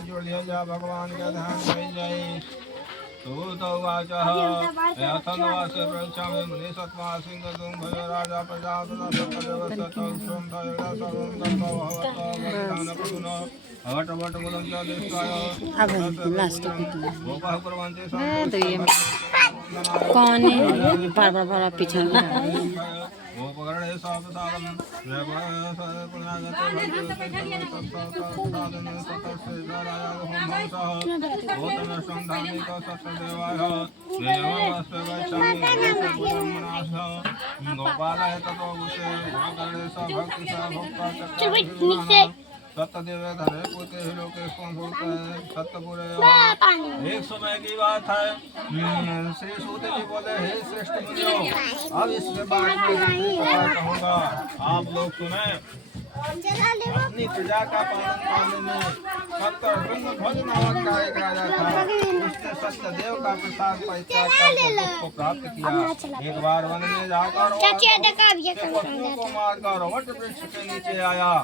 हाथ जोड़ लिया जा भगवान का ध्यान करी जाए। सूतवाच यथनवास्य प्रच्छामि मुनिसत्त्वा सिंहदुं भयो राजा प्रजापतिना सत्यदेव सतोषं तैला सर्वं दत्त्वा भगवतो भगवन्तं च दृष्ट्वाय गोपाः कुर्वन्ति कौन है बार बार बार पीछे गोपकर्णे सावधानं गोपालय ततो सत्यदेव धरे पुत्र लोके सत्यपुरे। एक समय की बात है, श्री सूत जी बोले हे श्रेष्ठ मुनियों, अब इसके बाद मैं कहूँगा आप लोग सुने। अपनी प्रजा का पालन करने में ध्वज नामक का एक राजा था। उसने सत्यदेव का प्रसाद परित्याग कर को प्राप्त किया। एक बार वन में जाकर को मारकर वट वृक्ष के नीचे आया।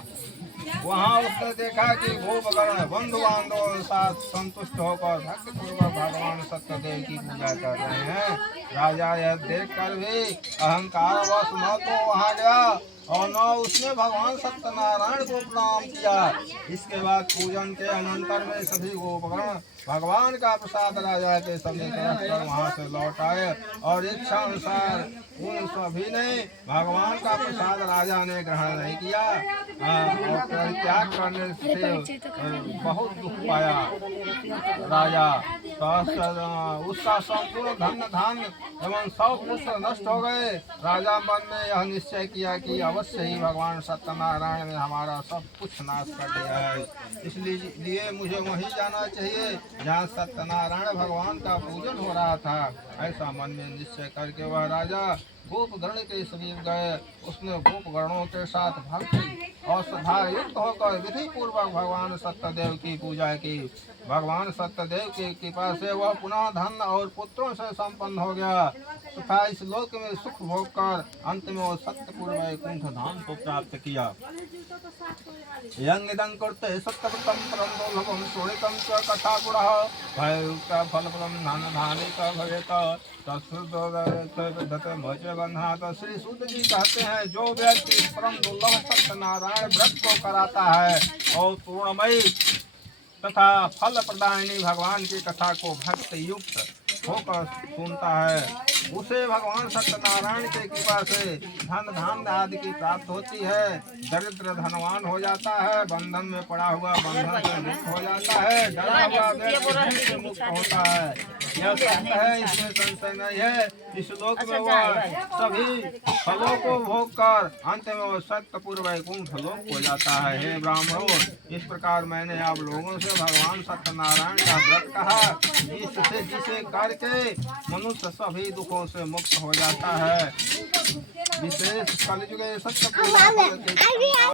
वहाँ उसने देखा कि गोपगण बंधु बांधवों के साथ संतुष्ट होकर भक्तिपूर्वक भगवान सत्यदेव की पूजा कर रहे हैं। राजा यह देख कर भी अहंकार वश न तो वहाँ गया और न उसने भगवान सत्यनारायण को प्रणाम किया। इसके बाद पूजन के अनंतर में सभी गोपगण भगवान का प्रसाद राजा के सभी तरफ कर वहाँ से लौट आए और इच्छा अनुसार उन सभी ने भगवान का प्रसाद राजा ने ग्रहण नहीं किया और परित्याग करने से बहुत दुख पाया राजा। तो उसका संपूर्ण धन धान्य एवं सब पुत्र नष्ट हो गए। राजा मन में यह निश्चय किया कि अवश्य ही भगवान सत्यनारायण ने हमारा सब कुछ नाश कर दिया है, इसलिए मुझे वहीं जाना चाहिए जहाँ सत्यनारायण भगवान का पूजन हो रहा था। ऐसा मन में निश्चय करके वह राजा गोपगण के समीप गए। उसने गोपगणों के साथ भक्ति और श्रद्धा युक्त होकर विधि पूर्वक भगवान सत्यदेव की पूजा की। भगवान सत्यदेव की कृपा से वह पुनः धन और पुत्रों से संपन्न हो गया तथा इस लोक में सुख भोग कर अंत में वो सत्यपुर वैकुंठ धाम को प्राप्त किया। यंगिदं कुरुते सत्यव्रतं परं दुर्लभं शोणितं च कथापुरः भययुक्ता फलप्रदं धनधानिक भवेत् तत्सुद्धते मोचे बन्धात्। श्री सूत जी कहते हैं, जो व्यक्ति परम दुर्लभ सत्यनारायण व्रत को कराता है और पूर्णमयी तथा फल प्रदायिनी भगवान की कथा को भक्ति युक्त होकर सुनता है, उसे भगवान सत्यनारायण की कृपा से धन धान्य आदि की प्राप्त होती है। दरिद्र धनवान हो जाता है, बंधन में पड़ा हुआ बंधन से मुक्त हो जाता है, डरा हुआ व्यक्ति से मुक्त होता है। यह सत्य है, इसमें संशय नहीं है। इस लोक में वह सभी फलों को भोग कर अंत में वह सत्यपुर वैकुंठ लोक हो जाता है। हे ब्राह्मणों, इस प्रकार मैंने आप लोगों से भगवान सत्यनारायण का व्रत कहा, जिसे करके मनुष्य सभी दुखों से मुक्त हो जाता है। विशेष कलयुग सत्य